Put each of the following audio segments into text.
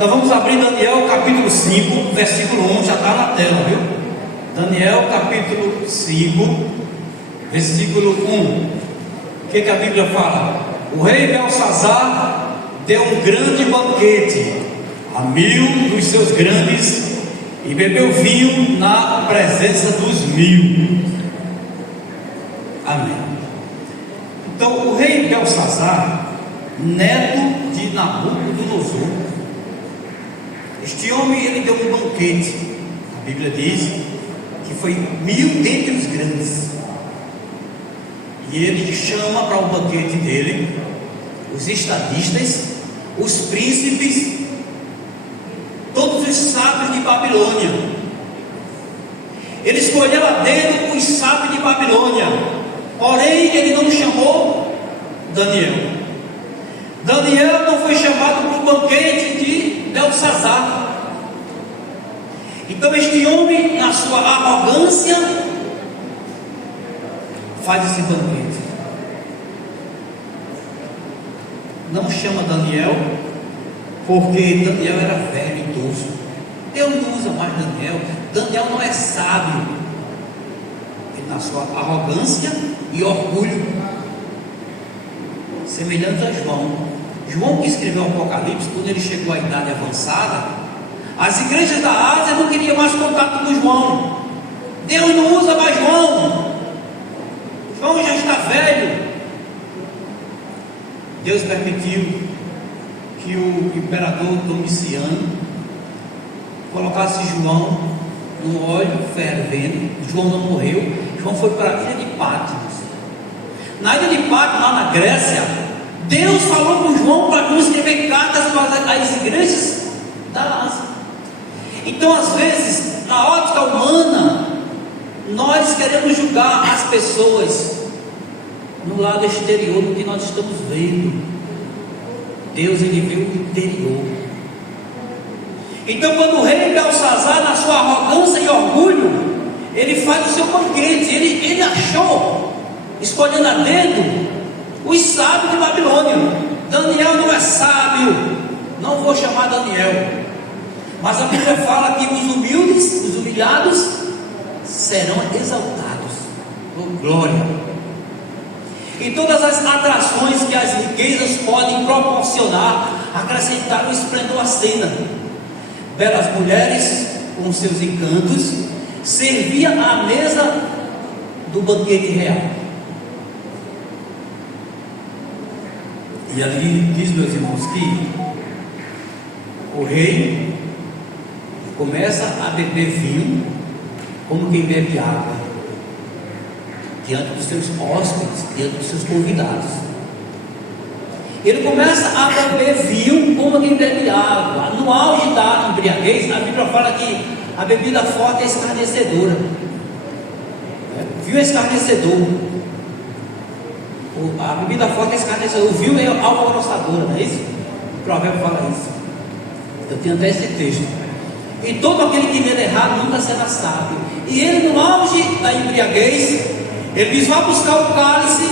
Nós vamos abrir Daniel capítulo 5, versículo 1, já está na tela, viu? Daniel capítulo 5, versículo 1. O que a Bíblia fala? O rei Belsazar deu um grande banquete a 1000 dos seus grandes e bebeu vinho na presença dos 1000. Amém. Então o rei Belsazar, neto de Nabucodonosor, este homem, ele deu um banquete. A Bíblia diz que foi 1000 dentre os grandes, e ele chama para o banquete dele os estadistas, os príncipes, todos os sábios de Babilônia. Ele escolheu a dedo os sábios de Babilônia, porém ele não chamou Daniel. Daniel não foi chamado para o banquete de Belsazar. Então este homem, na sua arrogância, faz esse banquete. Não chama Daniel, porque Daniel era velho e idoso. Deus não usa mais Daniel. Daniel não é sábio. Ele, na sua arrogância e orgulho, semelhante a João. João, que escreveu o Apocalipse, quando ele chegou à idade avançada, as igrejas da Ásia não queriam mais contato com João. Deus não usa mais João. João já está velho. Deus permitiu que o imperador Domiciano colocasse João no óleo fervendo. João não morreu. João foi para a ilha de Patmos. Na ilha de Patmos, lá na Grécia, Deus falou com João para João escrever cartas para as igrejas da Ásia. Então, às vezes, na ótica humana, nós queremos julgar as pessoas no lado exterior do que nós estamos vendo. Deus, ele vê o interior. Então, quando o rei Belsazar, na sua arrogância e orgulho, ele faz o seu banquete, ele achou, escolhendo a dedo, os sábios de Babilônia. Daniel não é sábio, não vou chamar Daniel. Mas a Bíblia fala que os humildes, os humilhados, serão exaltados. Oh, glória! E todas as atrações que as riquezas podem proporcionar, acrescentaram o esplendor à cena. Belas mulheres, com seus encantos, servia à mesa do banquete real. E ali diz, meus irmãos, que o rei começa a beber vinho como quem bebe água, diante dos seus hóspedes, diante dos seus convidados. Ele começa a beber vinho como quem bebe água. No auge da embriaguez, a Bíblia fala que a bebida forte é escarnecedora. Vinho é escarnecedor. A bebida forte é escarnecedora. O vinho é alvoroçadora, não é isso? O provérbio fala isso. Eu tenho até esse texto. E todo aquele que nele errar nunca será sábio. E ele, no auge da embriaguez, ele diz: vá buscar o cálice,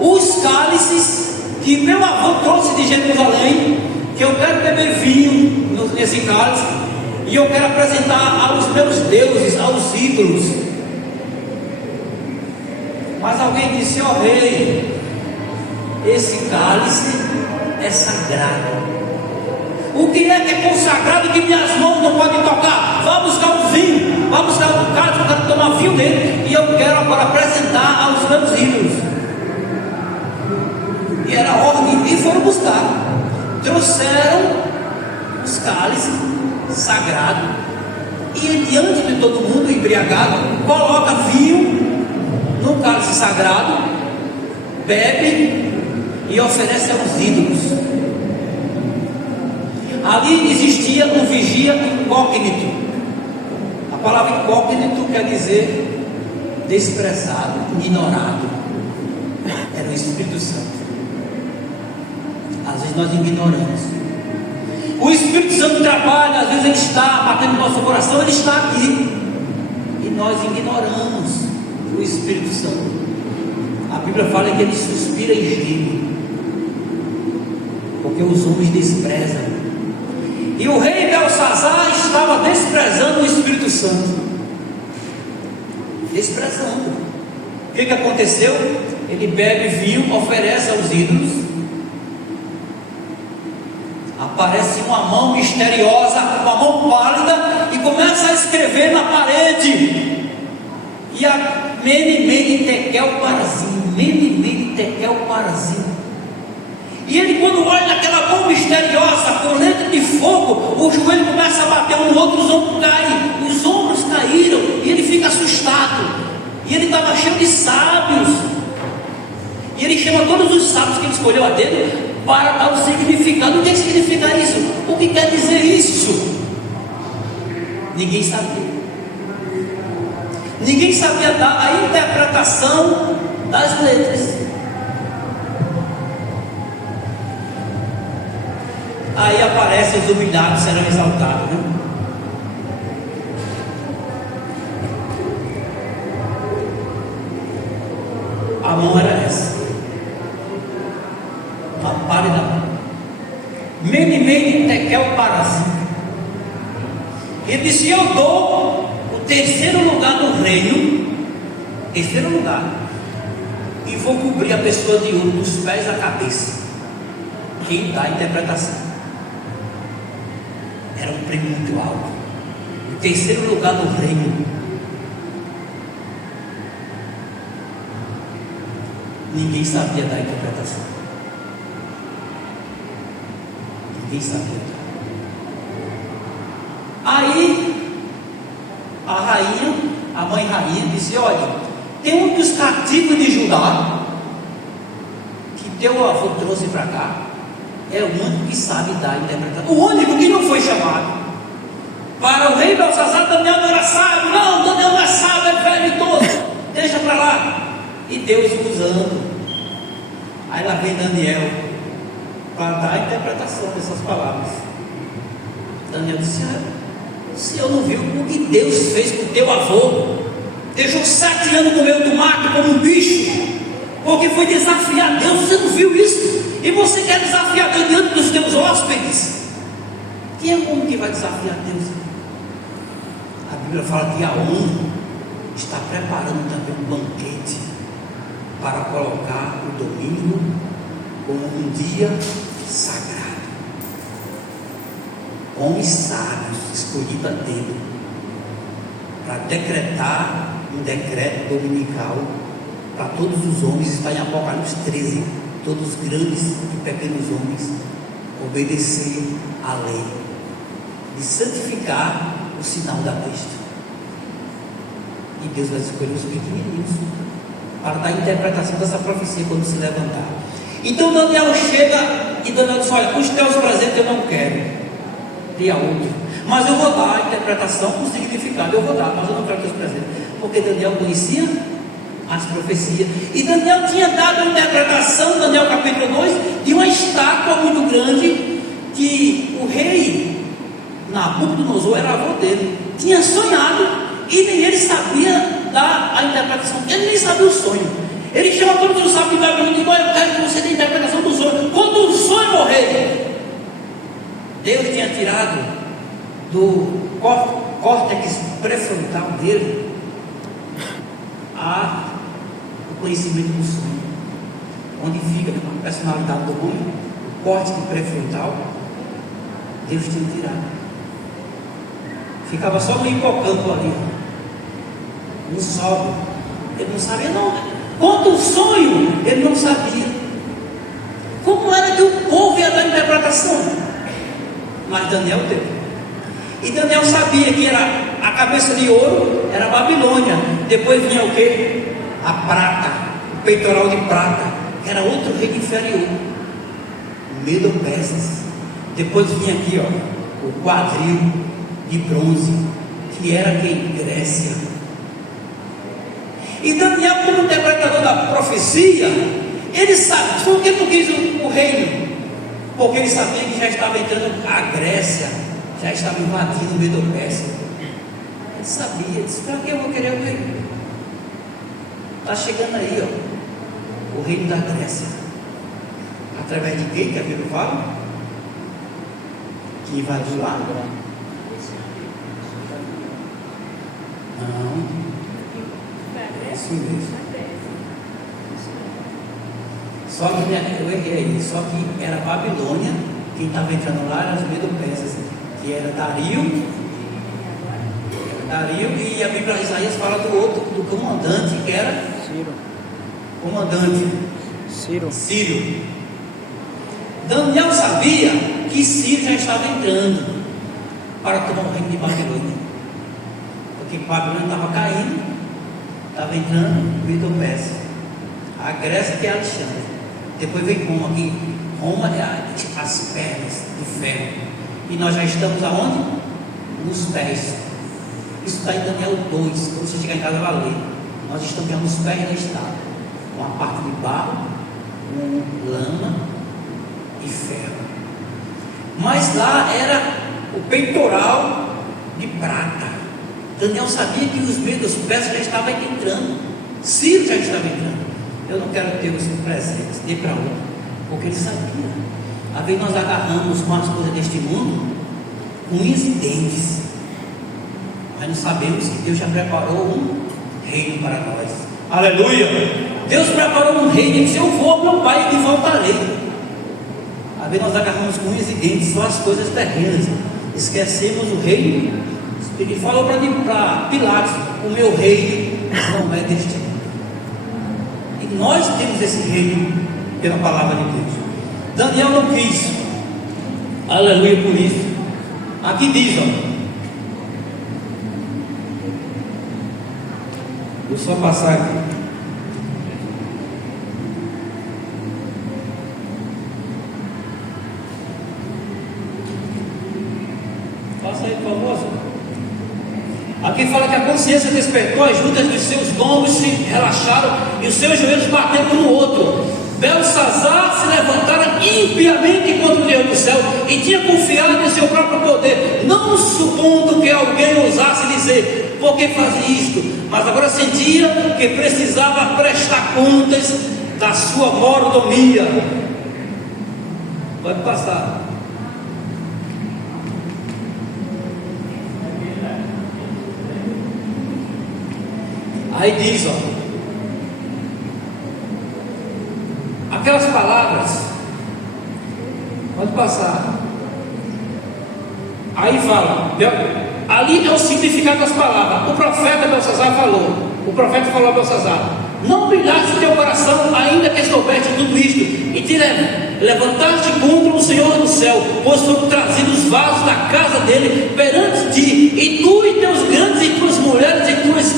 os cálices que meu avô trouxe de Jerusalém, que eu quero beber vinho nesse cálice, e eu quero apresentar aos meus deuses, aos ídolos. Mas alguém disse: ó rei, esse cálice é sagrado. O que é consagrado que minhas mãos não podem tocar? Vá buscar um vinho, vá buscar um cálice, eu quero tomar vinho dele, e eu quero agora apresentar aos meus ídolos. E era ordem, e foram buscar. Trouxeram os cálices sagrados, e diante de todo mundo embriagado, coloca vinho no cálice sagrado, bebe e oferece aos ídolos. Ali existia um vigia incógnito. A palavra incógnito quer dizer desprezado, ignorado. Era o Espírito Santo. Às vezes nós ignoramos. O Espírito Santo trabalha, às vezes ele está batendo no nosso coração, ele está aqui, e nós ignoramos o Espírito Santo. A Bíblia fala que ele suspira e geme, porque os homens desprezam. E o rei Belsazar estava desprezando o Espírito Santo. Desprezando. O que aconteceu? Ele bebe vinho, oferece aos ídolos. Aparece uma mão misteriosa, uma mão pálida, e começa a escrever na parede. E a Mene, Mene, Tekel, Parazim, Mene, Mene, Tekel, Parazim. E ele, quando olha aquela mão misteriosa, com letra de fogo, o joelho começa a bater um no outro, os ombros caem, os ombros caíram, e ele fica assustado. E ele estava cheio de sábios. E ele chama todos os sábios que ele escolheu a dedo para dar o significado. O que significa isso? O que quer dizer isso? Ninguém sabia. Ninguém sabia dar a interpretação das letras. Aí aparecem os humilhados, serão exaltados, né? A mão era essa, uma pálida mão. Mene, Mene, Tekel, Parazim. Ele disse: eu dou o terceiro lugar do reino, terceiro lugar, e vou cobrir a pessoa de ouro dos pés à cabeça. Quem dá a interpretação? Era um prêmio muito alto. O terceiro lugar do reino. Ninguém sabia dar a interpretação. Ninguém sabia. Aí a rainha, a mãe rainha, disse: olha, tem um dos cativos de Judá que teu avô trouxe para cá. É o único que sabe dar a interpretação. O único que não foi chamado. Para o rei Belsazar, Daniel não era sábio. Não, Daniel não é sábio, é velho e idoso. Deixa para lá. E Deus usando. Aí lá vem Daniel para dar a interpretação dessas palavras. Daniel disse: o senhor não viu o que Deus fez com o teu avô? Deixou 7 anos no meio do mato como um bicho, porque foi desafiar Deus. Você não viu isso? E você quer desafiar Deus diante dos teus hóspedes? Quem é o homem que vai desafiar Deus? A Bíblia fala que a honra está preparando também um banquete para colocar o domingo como um dia sagrado. Homens sábios escolhidos a dedo para decretar um decreto dominical para todos os homens. Está em Apocalipse 13. Todos os grandes e pequenos homens obedecer à lei de santificar o sinal da besta. E Deus vai escolher os pequenininhos para dar a interpretação dessa profecia quando se levantar. Então Daniel chega e Daniel diz: olha, os teus presentes eu não quero, dê a outro, mas eu vou dar a interpretação com significado. Eu vou dar, mas eu não quero teus presentes, porque Daniel conhecia as profecias. E Daniel tinha dado a interpretação, Daniel capítulo 2, de uma estátua muito grande que o rei Nabucodonosor era avô dele, tinha sonhado, e nem ele sabia dar a interpretação. Ele nem sabia o sonho. Ele chama todos os sábios de Babilônia e diz: eu quero que você dê a interpretação do sonho. Quando o sonho morrer, Deus tinha tirado do córtex pré-frontal dele o conhecimento do sonho, onde fica a personalidade do homem, o córtex pré-frontal. Deus tinha tirado, ficava só no hipocampo ali, no solo. Ele não sabia, não. Quanto o sonho, ele não sabia. Como era que o povo ia dar a interpretação? Mas Daniel teve. E Daniel sabia que era a cabeça de ouro, era a Babilônia. Depois vinha o que? A prata, o peitoral de prata, que era outro reino inferior, Medo-Persas. Depois vinha aqui, ó, o quadril de bronze, que era quem? Grécia. E Daniel, como interpretador da profecia, ele sabe. Por que não quis o reino? Porque ele sabia que já estava entrando a Grécia, já estava invadindo o Medo-Pérsia. Ele sabia, disse: para que eu vou querer o reino? Está chegando aí, ó, o reino da Grécia. Através de quem que a Bíblia fala? que invadiu lá? Não, isso mesmo. Só que eu errei, só que era Babilônia, quem estava entrando lá era os Medo-Persas, que era Dario, e a Bíblia de Isaías fala do outro, do comandante, que era Ciro. Comandante Ciro. Daniel sabia que Ciro já estava entrando para tomar o reino de Babilônia, porque Babilônia estava caindo, estava entrando o Medo-Persa, a Grécia, que é Alexandre. Depois vem Roma, aqui. Roma é as pernas do ferro. E nós já estamos aonde? Nos pés. Isso está em Daniel 2. Quando você chegar em casa, vai ler. Nós estamos já nos pés da estátua. Uma parte de barro, com lama e ferro. Mas lá era o peitoral de prata. Daniel sabia que os Medo-Persas já estavam entrando. Ciro já estava entrando. Eu não quero ter os presentes, dê para outro, porque ele sabia. Às vezes nós agarramos com as coisas deste mundo, unhas e dentes, mas não sabemos que Deus já preparou um reino para nós. Aleluia! Deus preparou um reino. Ele disse: eu vou ao meu Pai e voltarei. Às vezes nós agarramos com unhas e dentes só as coisas terrenas, esquecemos o reino. Ele falou para Pilatos: o meu reino não é deste mundo. E nós temos esse reino pela palavra de Deus. Daniel não quis. Aleluia por isso. Aqui diz, ó. Vou só passar aqui. Passa aí, por favor. Aqui fala que a consciência despertou, as juntas dos seus lombos se relaxaram e os seus joelhos bateram um no outro. Belsazar se levantara impiamente contra o Deus do céu e tinha confiado em seu próprio poder, não supondo que alguém ousasse dizer: por que faz isto? Mas agora sentia que precisava prestar contas da sua mordomia. Pode passar. Aí diz, ó, aquelas palavras, pode passar. Aí fala, ali é o significado das palavras. O profeta Belsazar falou, a Belsazar: não brilhaste o teu coração, ainda que soubeste tudo isto, e te levantaste contra o Senhor do céu, pois foram trazidos os vasos da casa dele perante ti, e tu e teus grandes e tuas mulheres e tuas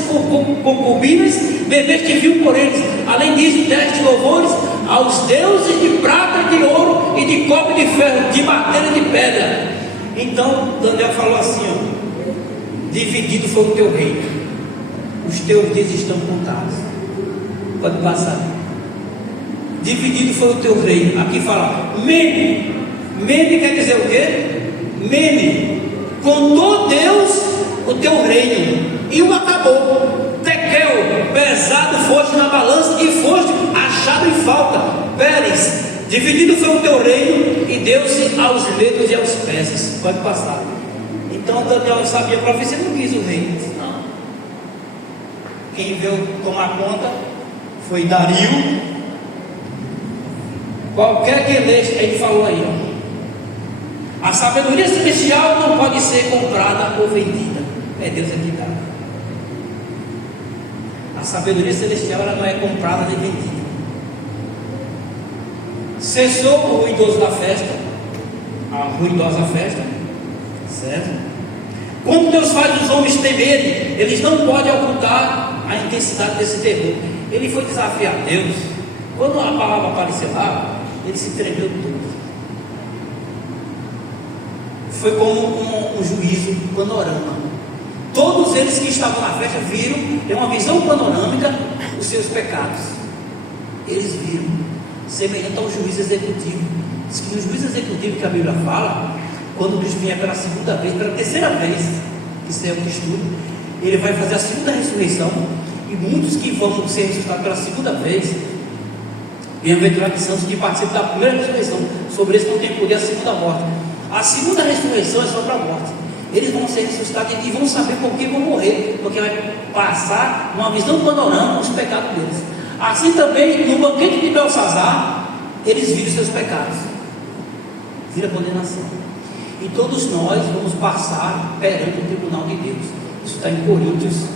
concubinas bebeste vinho por eles. Além disso, deste louvores aos deuses de prata e de ouro e de cobre de ferro, de madeira e de pedra. Então Daniel falou assim, ó: dividido foi o teu reino, os teus dias estão contados. Pode passar. Dividido foi o teu reino. Aqui fala mene. Mene quer dizer o quê? Mene. Contou Deus o teu reino e o acabou. Tekel, pesado foste na balança e foste achado em falta. Pérez, dividido foi o teu reino e deu-se aos medos e aos persas. Pode passar. Então Daniel sabia a profecia, não quis o reino. Não. Quem veio tomar conta foi Dario. Qualquer que leste, ele falou aí, ó: a sabedoria celestial não pode ser comprada ou vendida. É Deus aqui dá. A sabedoria celestial, ela não é comprada nem vendida. Cessou o ruidoso da festa, a ruidosa festa, certo? Quando Deus faz os homens temerem, eles não podem ocultar a intensidade desse terror. Ele foi desafiar Deus. Quando a palavra apareceu lá, ele se tremeu todo. Foi como um juízo panorama. Todos eles que estavam na festa viram, é uma visão panorâmica, os seus pecados. Eles viram, semelhante ao juízo executivo. Diz que no juízo executivo que a Bíblia fala, quando Cristo vier pela segunda vez, pela terceira vez, isso é um estudo, ele vai fazer a segunda ressurreição, e muitos que vão ser ressuscitados pela segunda vez, bem-aventurados são os que participam da primeira ressurreição. Sobre isso não tem poder a segunda morte. A segunda ressurreição é só para a morte. Eles vão ser ressuscitados e vão saber por que vão morrer, porque vai passar uma visão panorâmica dos pecados deles. Assim também, no banquete de Belsazar, eles viram seus pecados, viram a condenação. E todos nós vamos passar perante o tribunal de Deus. Isso está em Coríntios.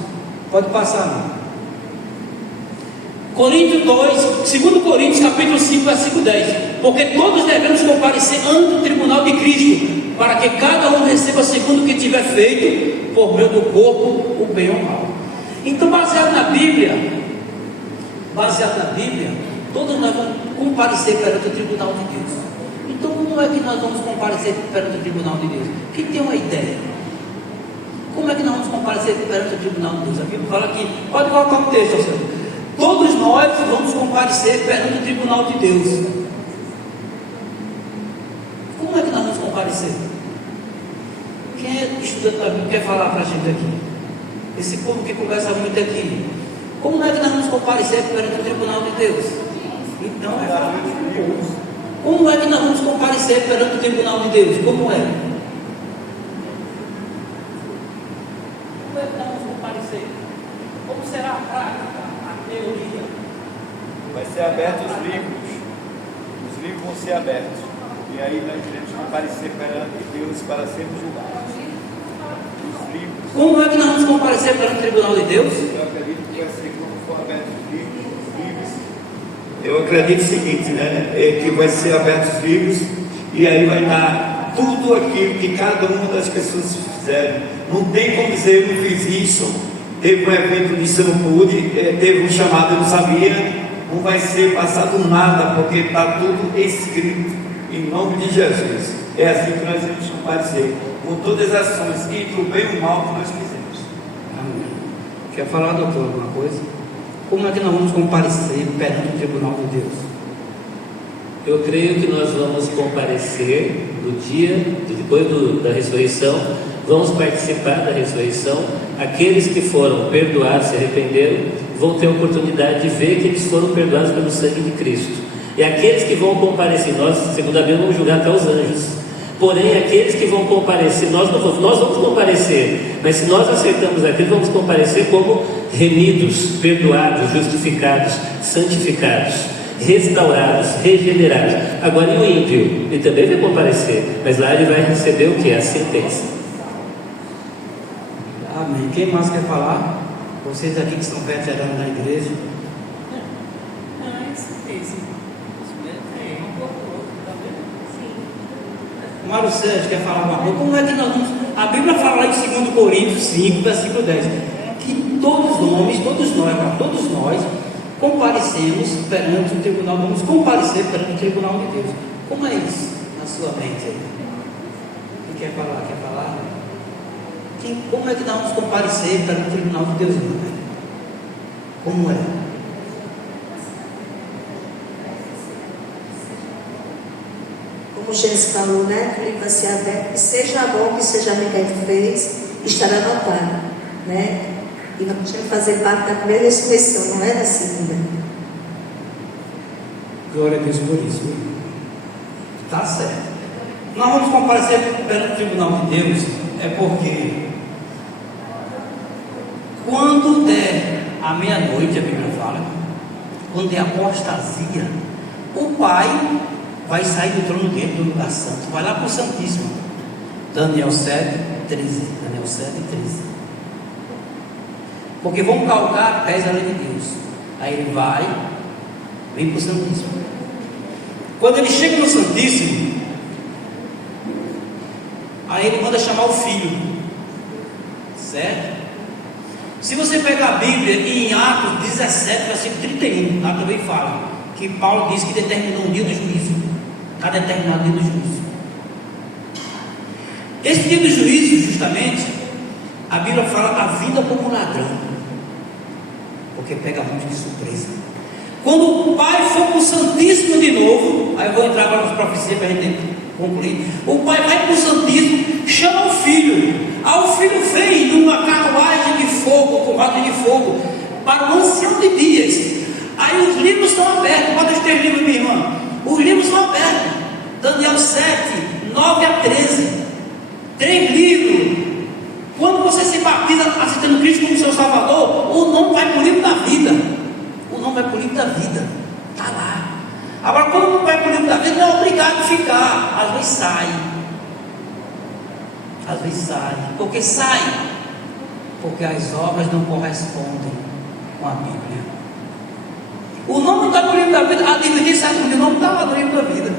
Pode passar, não. Coríntios 2 Coríntios capítulo 5, versículo 10. Porque todos devemos comparecer ante o tribunal de Cristo, para que cada um receba segundo o que tiver feito, por meio do corpo, o bem ou o mal. Então, baseado na Bíblia, todos nós vamos comparecer perante o tribunal de Deus. Então, como é que nós vamos comparecer perante o tribunal de Deus? Quem tem uma ideia? Como é que nós vamos comparecer perante o tribunal de Deus? A Bíblia fala aqui, pode colocar um texto, senhor. Todos nós vamos comparecer perante o tribunal de Deus. Como é que nós vamos comparecer? Quem é estudante da Bíblia quer falar para a gente aqui? Esse povo que conversa muito aqui. Como é que nós vamos comparecer perante o tribunal de Deus? Então é falar com o povo. Como é que nós vamos comparecer perante o tribunal de Deus? Como é? Como é que nós vamos comparecer? Como será a prática? Teoria. Vai ser aberto os livros vão ser abertos, e aí nós iremos comparecer perante Deus para sermos julgados. Os livros. Como é que nós vamos comparecer perante o tribunal de Deus? Eu acredito que vai ser quando for abertos os livros. Eu acredito o seguinte, né? Que vai ser abertos os livros, e aí vai dar tudo aquilo que cada uma das pessoas fizeram. Não tem como dizer eu não fiz isso. Teve um evento de eu não pude, teve um chamado, eu não sabia. Não vai ser passado nada, porque está tudo escrito em nome de Jesus. É assim que nós vamos comparecer, com todas as ações, entre o bem e o mal que nós fizemos. Amém. Quer falar, doutor, alguma coisa? Como é que nós vamos comparecer perante o tribunal de Deus? Eu creio que nós vamos comparecer no dia, depois da ressurreição, vamos participar da ressurreição. Aqueles que foram perdoados, se arrependeram, vão ter a oportunidade de ver que eles foram perdoados pelo sangue de Cristo. E aqueles que vão comparecer, nós, segundo a Bíblia, vamos julgar até os anjos. Porém, aqueles que vão comparecer, nós vamos comparecer, mas se nós acertamos aquilo, vamos comparecer como remidos, perdoados, justificados, santificados, restaurados, regenerados. Agora, e o ímpio? Ele também vai comparecer, mas lá ele vai receber o que? A sentença. Amém. Quem mais quer falar? Vocês aqui que são veteranos da igreja. Mário Sérgio quer falar alguma coisa? Como é que nós vamos... A Bíblia fala lá em 2 Coríntios 5, versículo 10, que todos nós comparecemos perante o tribunal, vamos comparecer perante o tribunal de Deus. Como é isso na sua mente aí? Quem quer falar? Quer falar? Como é que nós vamos comparecer perante o tribunal de Deus, irmão? Como é? Como Gênesis falou, né? Que o livro vai ser aberto, que seja bom, que seja ruim que a gente fez, estará anotado, né? E nós tínhamos que fazer parte da primeira ressurreição, não é da segunda. Glória a Deus por isso. Está certo. Nós vamos comparecer perante o tribunal de Deus, é porque quando der a meia-noite, a Bíblia fala, quando der apostasia, o Pai vai sair do trono dele, do lugar santo, vai lá para o Santíssimo. Daniel 7, 13. Daniel 7, 13. Porque vão calcar pés da lei de Deus. Aí ele vem para o Santíssimo. Quando ele chega no Santíssimo, aí ele manda chamar o filho. Certo? Se você pegar a Bíblia em Atos 17, versículo 31, lá também fala que Paulo disse que determinou um dia do juízo. Está determinado dia do juízo. Esse dia do juízo, justamente, a Bíblia fala a vida como um ladrão, porque pega muito de surpresa. Quando o Pai for para o Santíssimo de novo, aí eu vou entrar agora nas profecias para a gente concluir. O Pai vai para o Santíssimo, chama o filho. Aí o filho vem numa carruagem de fogo, com roda de fogo, para o ancião de dias. Aí os livros estão abertos. Pode ter livro, minha irmã. Os livros são abertos. Daniel 7, 9 9 a 13. 3 livros. Quando você se batiza aceitando Cristo como seu Salvador, o nome vai para o livro da vida. O nome vai para o livro da vida. Está lá. Agora, quando não vai para o livro da vida, não é obrigado a ficar. Às vezes sai. Às vezes sai. Por que sai? Porque as obras não correspondem com a Bíblia. O nome não está no livro da vida. A dividir sai do livro, não está lá no livro da vida.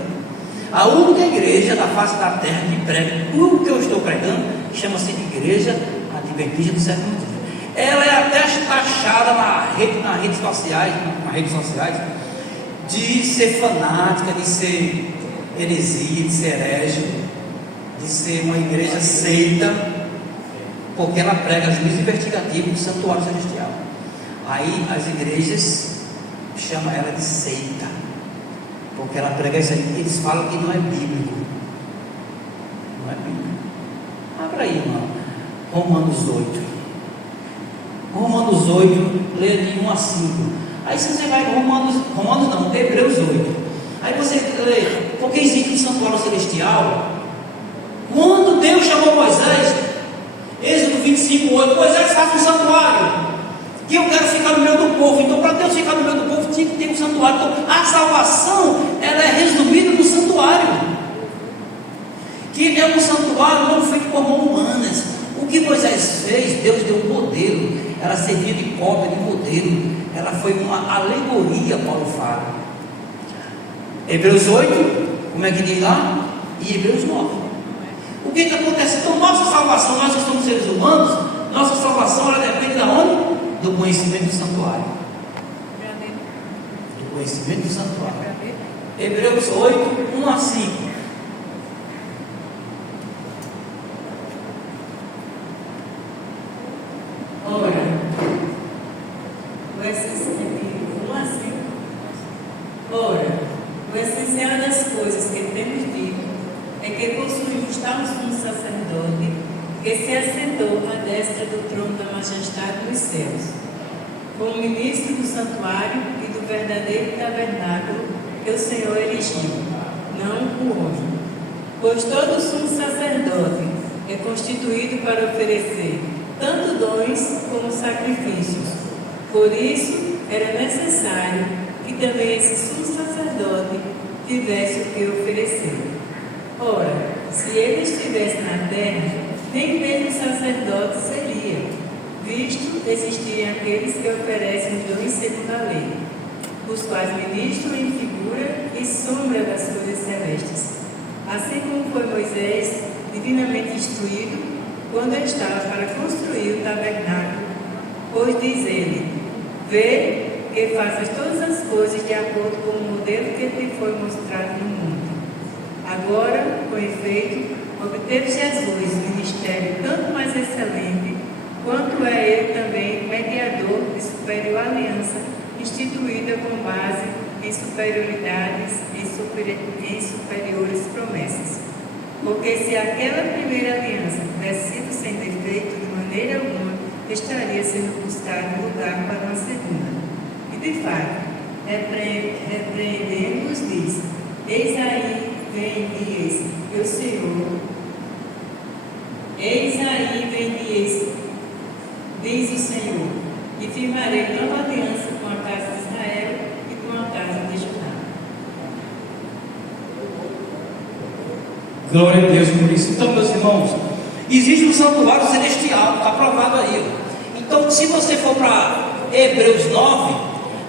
A única igreja da face da terra que prega tudo que eu estou pregando chama-se Igreja Adventista do Sétimo Dia. Ela é até taxada nas redes sociais de ser fanática, de ser heresia, de ser herege, de ser uma igreja seita, porque ela prega juízo investigativo do santuário celestial. Aí as igrejas chamam ela de seita, porque ela prega isso aí. Eles falam que não é bíblico. Não é bíblico. Abra aí, irmão. Romanos 8. Romanos 8, lê de 1 a 5. Aí você vai Romanos não, Hebreus 8. Aí você lê, porque existe um santuário celestial. Quando Deus chamou Moisés, Êxodo 25, 8, Moisés faz um santuário, que eu quero ficar no meio do povo. Então, para Deus ficar no meio do povo, tinha que ter um santuário. Então, a salvação, ela é resumida no santuário, que é um santuário não feito por mãos humanas. O que Moisés fez, Deus deu um modelo. Ela servia de cópia, de modelo. Ela foi uma alegoria, Paulo fala. Hebreus 8, como é que diz lá? E Hebreus 9. O que acontece? Então, nossa salvação, nós que somos seres humanos, nossa salvação, ela depende de onde? Do conhecimento do santuário. Do conhecimento do santuário. Hebreus 8, 1 a 5. O essencial das coisas que temos dito é que possuímos tal sumo sacerdote que se assentou à destra do trono da majestade dos céus, como ministro do santuário e do verdadeiro tabernáculo que o Senhor erigiu, não o homem. Pois todo sumo sacerdote é constituído para oferecer tanto dons como sacrifícios. Por isso, era necessário que também esse sumo sacerdote tivesse o que oferecer. Ora, se ele estivesse na terra, nem mesmo sacerdote seria, visto existirem aqueles que oferecem os dons segundo a lei, os quais ministram em figura e sombra das coisas celestes. Assim como foi Moisés divinamente instruído quando estava para construir o tabernáculo, pois diz ele: vê que faças todas as coisas de acordo com o modelo que te foi mostrado no mundo. Agora, com efeito, obteve Jesus ministério tanto mais excelente, quanto é ele também mediador de superior aliança, instituída com base em superioridades e em superiores promessas. Porque se aquela primeira aliança tivesse sido sem defeito, de maneira alguma estaria sendo buscado lugar para uma segunda. E de fato, repreendendo-os, diz: eis aí vem dias, o Senhor. Eis aí vem dias, diz o Senhor, e firmarei nova aliança com a casa de Israel e com a casa de Judá. Glória a Deus por isso. Então, meus irmãos, existe um santuário celestial, está provado aí. Então, se você for para Hebreus 9,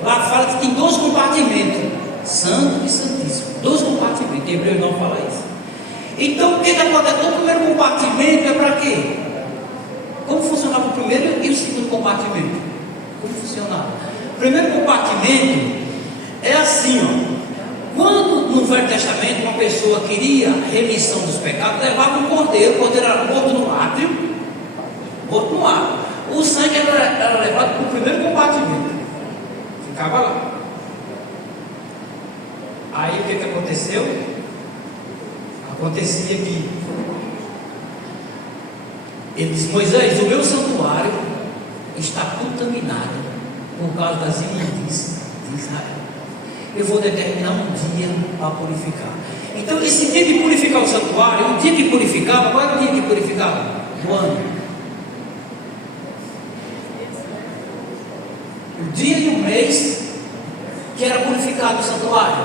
lá fala que tem 2 compartimentos, santo e santíssimo, 2 compartimentos. Hebreus 9 fala isso. Então, o que acontece? O primeiro compartimento é para quê? Como funcionava o primeiro e o segundo compartimento? Como funcionava? O primeiro compartimento é assim, ó. Quando no Velho Testamento uma pessoa queria remissão dos pecados, levava um cordeiro. O cordeiro era morto no átrio, morto no átrio. O sangue era levado para o primeiro compartimento, ficava lá. Aí o que aconteceu? Acontecia que ele disse: Moisés, o meu santuário está contaminado por causa das imundícias de Israel. Eu vou determinar um dia para purificar. Então, esse dia de purificar o santuário, o dia que purificava, qual era o dia que purificava? O ano. O dia e o mês que era purificado o santuário.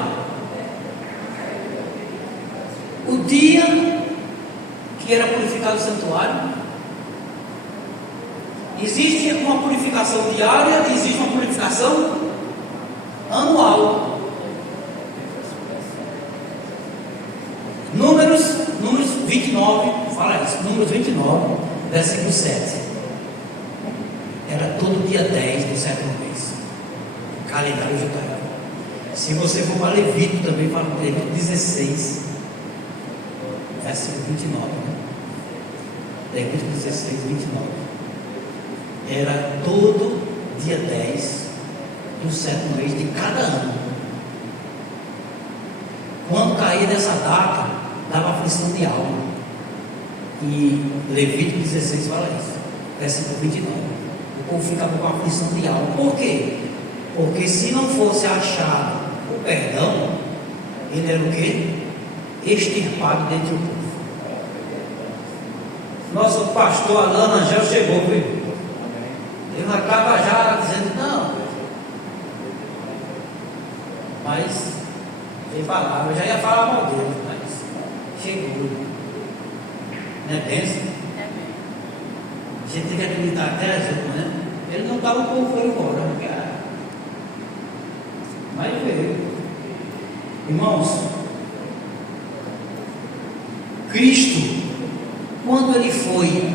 O dia que era purificado o santuário. Existe uma purificação diária e existe uma purificação anual. Números 29, fala isso, Números 29, versículo 7. Era todo dia 10 do sétimo mês. Calendário judaico. Se você for para Levítico também, fala Levítico 16, versículo 29. Levítico 16, 29. Era todo dia 10 do sétimo mês de cada ano. Quando caía nessa data, dava aflição de alma. E Levítico 16 fala isso, versículo 29. O povo ficava com aflição de alma. Por quê? Porque se não fosse achado o perdão, ele era o quê? Extirpado dentro do povo. Nosso pastor Alain Angel chegou, viu? Ele não acaba já dizendo não. Mas ele falava, eu já ia falar mal dele, mas chegou. Não é bênção? A gente tem que acreditar até as outras, né? Ele não estava, o povo foi embora. Mas veio. Irmãos, Cristo, quando ele foi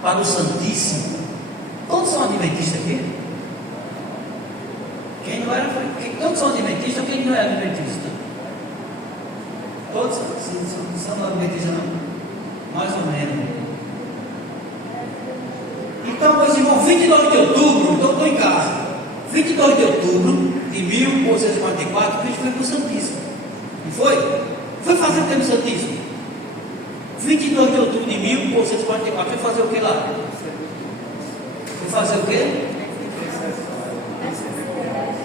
para o Santíssimo, todos são adventistas aqui? Quem não era, todos são adventistas ou quem não é adventista? Todos são adventistas, não? Mais ou menos. Então, meus irmãos, 22 de outubro, então estou em casa. 22 de outubro de 1844, Cristo foi para o Santíssimo. Não foi? Foi fazer o que no Santíssimo? 22 de outubro de 1844, foi fazer o que lá? Foi fazer o quê?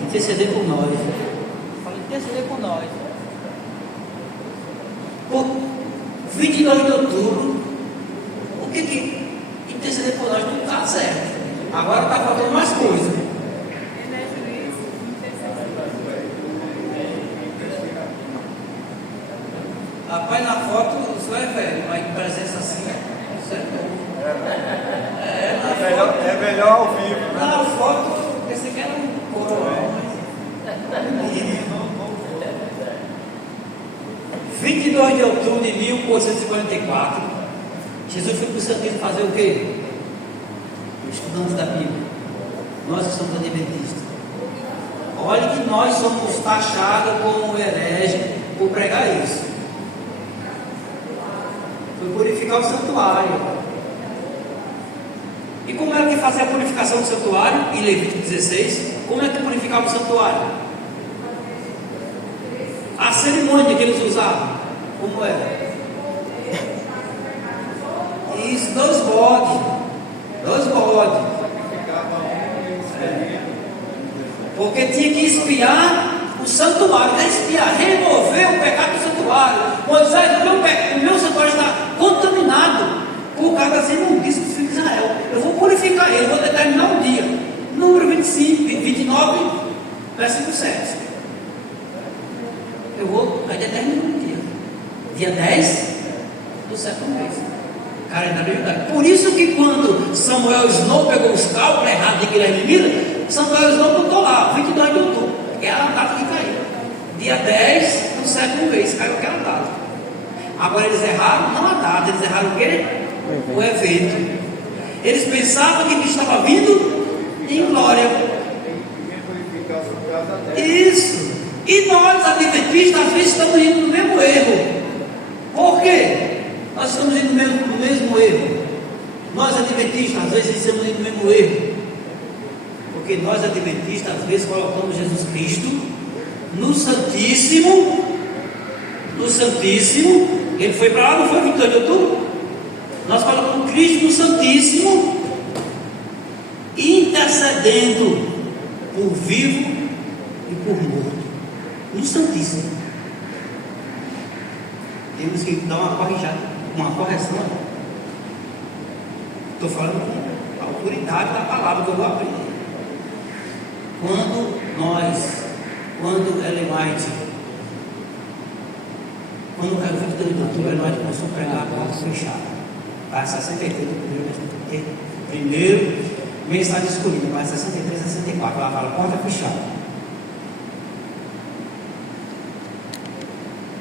Interceder por nós. Fala, interceder por nós. Por 22 de outubro, o que interceder por nós não está certo. Agora está faltando mais coisa. Rapaz, na foto o senhor é velho, mas em presença assim, isso é bom. É melhor ao vivo. Na foto, eu pensei que era um coroa, mas 22 de outubro de 1844, Jesus foi para o Santíssimo fazer o quê? Estudamos da Bíblia. Nós que somos adventistas. Olha que nós somos taxados como herege por pregar isso. Foi purificar o santuário. E como era que fazia a purificação do santuário? Em Levítico 16, como é que purificava o santuário? A cerimônia que eles usavam, como era? Isso, 2 bodes. Porque tinha que espiar o santuário, remover o pecado do santuário. Moisés, o meu santuário está contaminado por causa das imundícias do filho de Israel. Eu vou purificar ele, vou determinar um dia. Número 29, versículo 7. Eu vou determinar um dia. Dia 10 do sétimo mês. Calendário judaico. Por isso que quando Samuel Snow pegou os cálculos errados de Guilherme Miller, Samuel Snow botou lá, 22 de outubro, que era a data que caiu. Dia 10 do sétimo mês, caiu aquela data. Agora eles erraram, não a data, eles erraram o quê? O evento. Eles pensavam que Cristo estava vindo em glória. Isso. E nós, adventistas, às vezes estamos indo no mesmo erro. Por quê? Nós estamos indo no mesmo erro. Nós, adventistas, às vezes estamos indo no mesmo erro. Porque nós, adventistas, às vezes colocamos Jesus Cristo no Santíssimo. No Santíssimo. Ele foi para lá, não foi 22 de outubro? Nós colocamos Cristo no Santíssimo, intercedendo por vivo e por morto. No Santíssimo. temos que dar uma corrigida, uma correção. Estou falando com a autoridade da palavra que eu vou abrir. Quando Ellen White, quando o doutor Ellen White começou a pregar a porta fechada, para 63, primeiro mensagem escolhida, para 63 a 64, ela fala porta fechada.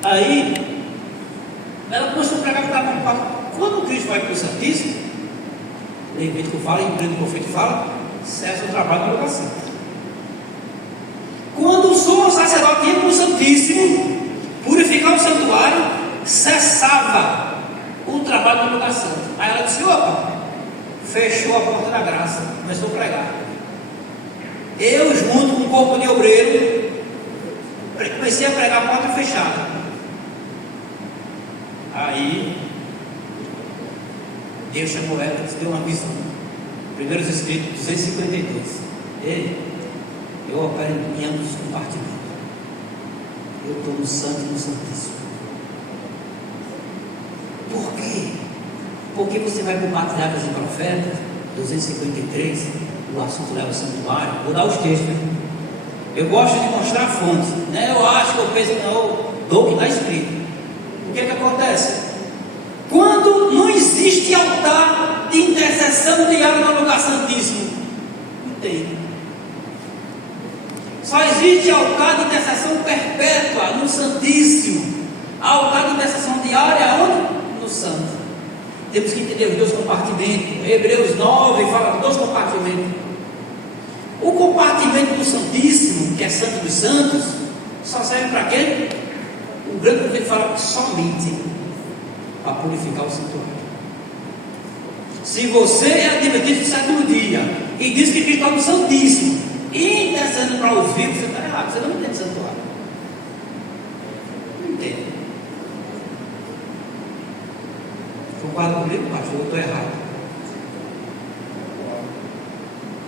Aí, ela começou a pregar para quando Cristo vai para o Santíssimo, Levítico fala, em pleno profeta fala, cessa o trabalho do lugar santo. Quando o sumo sacerdote ia para o Santíssimo, purificar o santuário, cessava o trabalho do lugar santo. Aí ela disse: opa, fechou a porta da graça, começou a pregar. Eu, junto com um corpo de obreiro, comecei a pregar a porta fechada. Aí Deus chamou ela e deu uma visão. Primeiros Escritos 252. Eu opero em ambos os compartimentos. Eu estou no Santo e no Santíssimo. Por quê? Porque você vai para o Patriarcas e Profetas, 253, o assunto leva ao santuário. Vou dar os textos. Eu gosto de mostrar a fonte, né? Eu acho que eu penso, não, eu dou o que está escrito. O que acontece? Quando não existe altar de intercessão diária no lugar santíssimo, não tem. Só existe altar de intercessão perpétua no Santíssimo. Altar de intercessão diária onde? No Santo. Temos que entender os dois compartimentos. Hebreus 9 fala de dois compartimentos. O compartimento do Santíssimo, que é Santo dos Santos, só serve para quê? O grande profeta fala somente para purificar o santuário. Se você é adventista do sétimo dia e diz que Cristo está no Santíssimo e intercedendo para os vivos, você está errado, você não entende santuário. Não entende. Concorda comigo, pastor? Eu estou errado.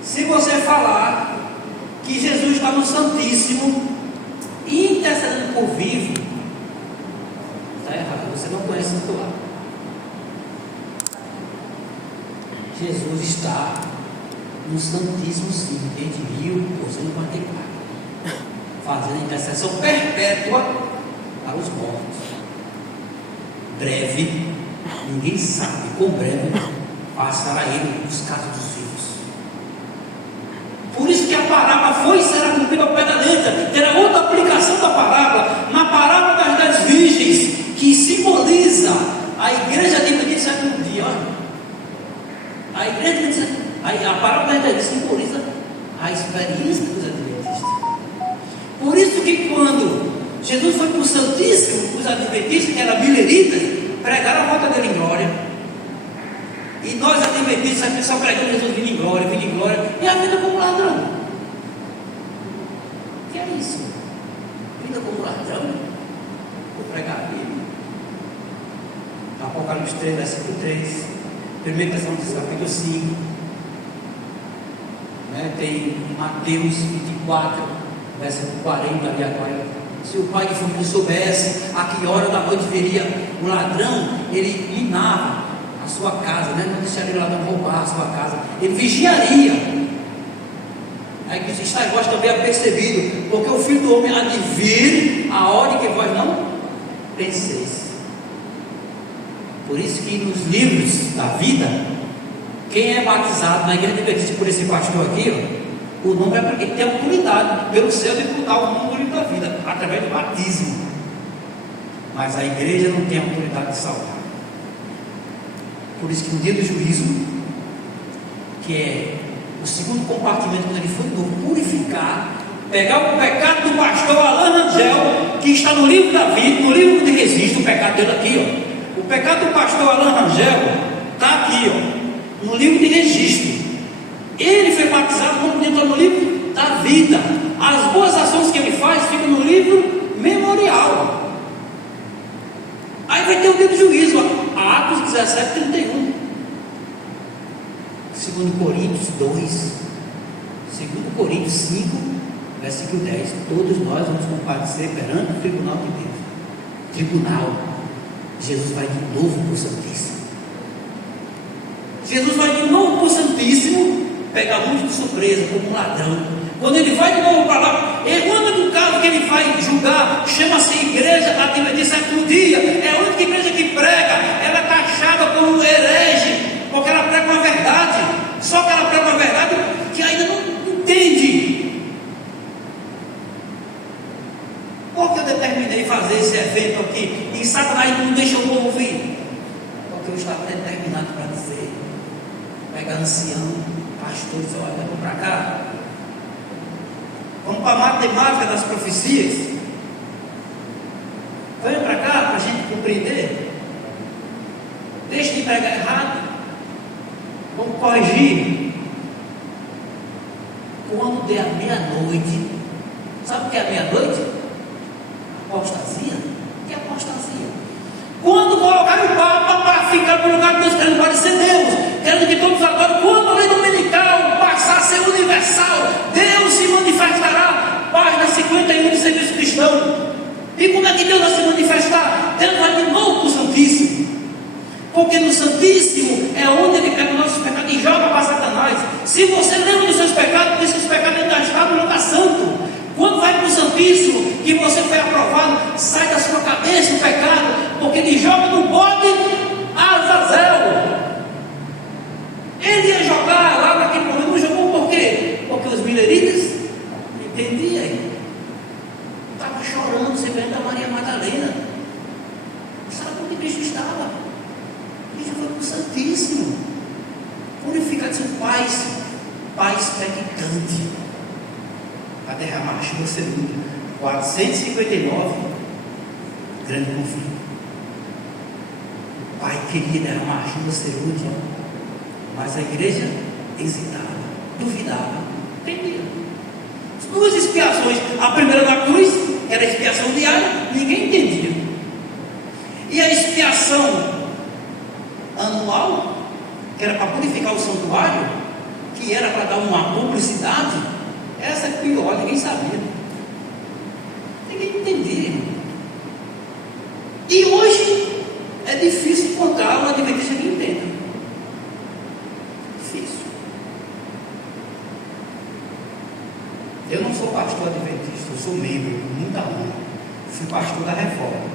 Se você falar que Jesus está no Santíssimo e intercedendo por vivo, está errado, você não conhece o santuário. Jesus está no Santíssimo, sim, desde 1144, fazendo intercessão perpétua para os mortos. Breve, ninguém sabe quão breve passará ele nos casos dos vivos. Por isso que a parábola foi e será cumprida ao pé da letra. Terá outra aplicação da parábola, na parábola das 10 virgens, que simboliza a igreja adventista do sétimo dia. A igreja a parábola das 10 simboliza a experiência dos adventistas. Por isso que quando Jesus foi para o Santíssimo, os adventistas, que eram bilheritas, pregaram a volta dele em glória. E nós adventistas só pregamos Jesus vindo em glória, e a vida como ladrão. Que é isso? Vida como ladrão? Vou pregar a Bíblia. Apocalipse 3, versículo 3. 1 Tessalonicenses capítulo 5. Tem Mateus 24, versículo 40 ali agora. Se o pai de família soubesse a que hora da noite viria um ladrão, ele minava a sua casa, não deixaria o ladrão roubar a sua casa, ele vigiaria. Aí que está vós também apercebido, porque o Filho do Homem há de vir a hora em que vós não penseis. Por isso que nos livros da vida, quem é batizado na igreja adventista por esse pastor aqui, o nome é porque tem autoridade pelo céu de botar o nome do livro da vida, através do batismo. Mas a igreja não tem autoridade de salvar. Por isso que no dia do juízo, que é o segundo compartimento, quando ele foi purificar, pegar o pecado do pastor Alain Rangel, que está no livro da vida, no livro de registro, o pecado dele aqui, o pecado do pastor Alain Rangel está aqui, no livro de registro. Ele foi batizado quando entra no livro da vida. As boas ações que ele faz ficam no livro memorial. Aí vai ter o dia do juízo, Atos 17, 31. 2 Coríntios 2, 2 Coríntios 5, versículo 10. Todos nós vamos comparecer perante o tribunal de Deus. Tribunal. Jesus vai de novo para o Santíssimo. Jesus vai de novo para o Santíssimo, pega muitos de surpresa, como um ladrão. Quando ele vai de novo para lá, ele anda do carro que ele vai julgar, chama-se Igreja Adventista do Sétimo Dia. É a única igreja que prega, ela é taxada como herege, porque ela prega uma verdade. Só que ela prega uma verdade que ainda não entende. Por que eu determinei fazer esse evento aqui e Satanás não deixa o povo vir? Porque eu estava determinado para dizer, pegar ancião, pastores, olha, vamos para cá. Vamos para a matemática das profecias. Venha para cá para a gente compreender. Deixe de pregar errado. Vamos corrigir. Quando der a meia-noite, sabe o que é a meia-noite? Apostasia. O que é apostasia? Quando colocar o Papa para ficar no lugar de Deus, querendo parecer Deus, querendo que todos adorem, quando a lei dominical passar a ser universal, Deus se manifestará. Página 51 do Serviço Cristão. E como é que Deus vai se manifestar? Deus vai de novo para o Santíssimo. Porque no Santíssimo é onde Ele pega os nossos pecados e joga para Satanás. Se você lembra dos seus pecados, porque esses pecados ainda estão no lugar santo. Quando vai para o Santíssimo, que você foi aprovado, sai da sua cabeça o pecado, porque Ele joga no bode Azazel. Ele ia jogar lá naquele momento, não jogou por quê? Porque os mileritas entendiam. Estava chorando, você vendo a Maria Madalena. Sabe onde Cristo estava? Ele foi para o Santíssimo. Purificar de seus pais, expectante, para derramar a chuva segunda. 459, grande conflito. O pai queria derramar a chuva segunda, mas a igreja hesitava, duvidava, entendia. As duas expiações, a primeira na cruz, que era a expiação diária, ninguém entendia. E a expiação anual, que era para purificar o santuário, que era para dar uma publicidade, essa é pior, ninguém sabia. Ninguém entendia, irmão. E hoje é difícil encontrar um adventista que entenda. Difícil. Eu não sou pastor adventista, eu sou membro, com muita honra. Fui pastor da Reforma.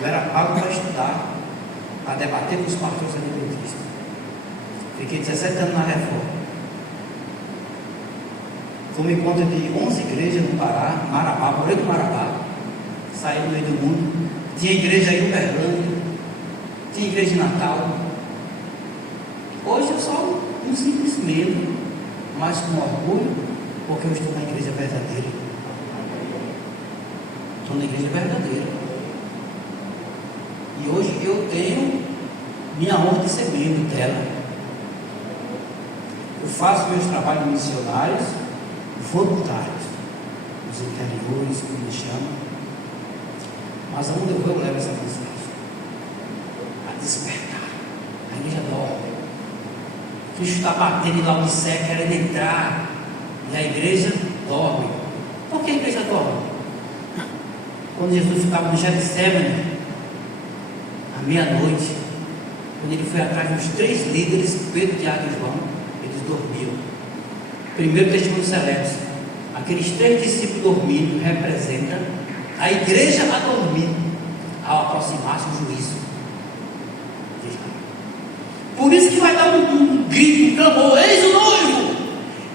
Eu era pago para estudar, para debater com os pastores adventistas. Fiquei 17 anos na Reforma. Tomei conta de 11 igrejas no Pará, Marabá, morei do Marabá, saí no meio do mundo. Tinha igreja em Uberlândia, tinha igreja em Natal. Hoje eu sou um simples membro, mas com orgulho, porque eu estou na igreja verdadeira. Estou na igreja verdadeira. E hoje eu tenho minha honra de ser membro dela. Eu faço meus trabalhos missionários voluntários, nos interiores, como me chamam. Mas aonde eu vou, eu levo essa mensagem a despertar. A igreja dorme. Cristo está batendo em Laodiceia, querendo entrar, e a igreja dorme. Por que a igreja dorme? Quando Jesus ficava no Getsemane, à meia-noite, quando ele foi atrás dos 3 líderes, Pedro, Tiago e João, eles dormiam. Primeiro testemunho celeste, aqueles 3 discípulos dormindo representa a igreja a dormir ao aproximar-se do juízo. Por isso que vai dar um grito, um clamor: eis o noivo!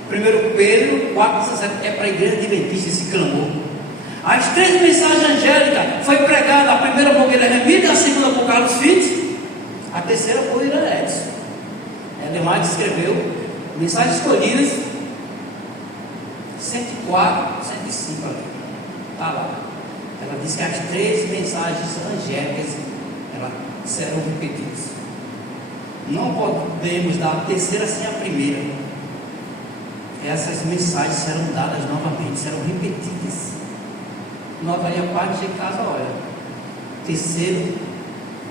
1 Pedro 4,17 é para a igreja adventista esse clamor. As 3 mensagens angélicas foi pregada, a primeira por Guilherme Emílio, a segunda por Carlos Fitz, a terceira por Irã Edson. Ellen escreveu mensagens escolhidas 104, 105 ali. Está lá. Ela disse que as 3 mensagens angélicas elas serão repetidas. Não podemos dar a terceira sem a primeira. Essas mensagens serão dadas novamente, serão repetidas. Notaria a parte de casa, olha. Terceiro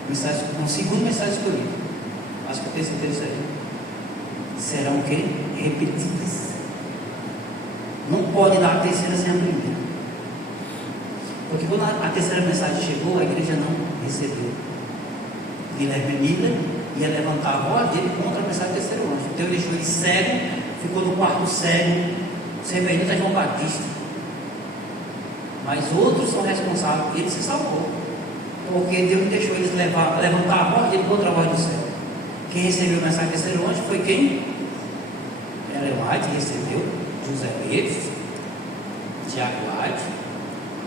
mensagem, segundo mensagem escolhida. Acho que eu tenho certeza disso aí. Serão o quê? Repetidas. Não pode dar a terceira sem a primeira. Porque quando a terceira mensagem chegou, a igreja não recebeu. Guilherme Miller ia levantar a voz dele contra a mensagem do terceiro anjo. Então ele deixou ele cego, ficou no quarto cego, semelhante a João Batista. Mas outros são responsáveis, ele se salvou. Porque Deus deixou eles levantar a voz dele contra a voz do céu. Quem recebeu a mensagem do terceiro anjo foi quem? Ellen White recebeu, José Leves, Tiago White.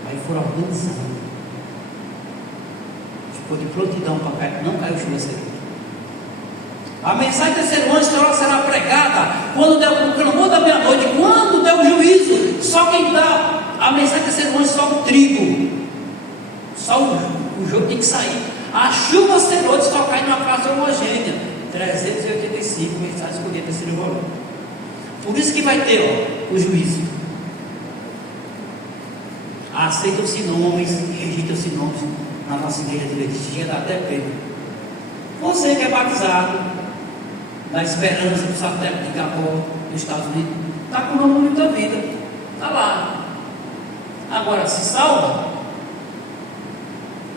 Aí foram organizando. Ficou de prontidão para cair, não caiu chuva serena. A mensagem do terceiro anjo ela será pregada quando der o clamor da meia-noite, quando der o juízo. Só quem dá a mensagem do terceiro anjo, só o trigo, só o jogo tem que sair. A chuva serôdia só cai numa frase homogênea. 385 mensagens escolhidas terceiro volume. Por isso que vai ter o juízo. Aceitam-se nomes e rejeitam-se nomes na nossa igreja de Letícia, dá até pena. Você que é batizado na esperança do satélite de Capó, nos Estados Unidos, está com o nome no livro da vida, está lá. Agora, se salva,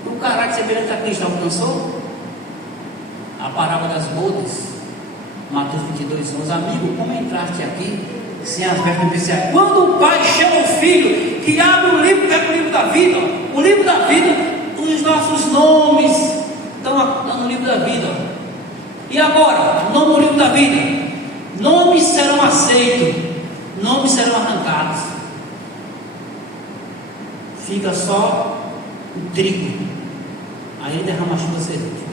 o caráter semelhante a Cristo alcançou. A parábola das bodas, Mateus 22:11. Amigo, como entraste aqui sem as vestes oficiais? Quando o pai chama o filho, que abre o livro, pega o livro da vida, o livro da vida, os nossos nomes estão no livro da vida. E agora, nome no livro da vida, nomes serão aceitos, nomes serão arrancados, fica só o trigo, aí derrama a chuva serôdia.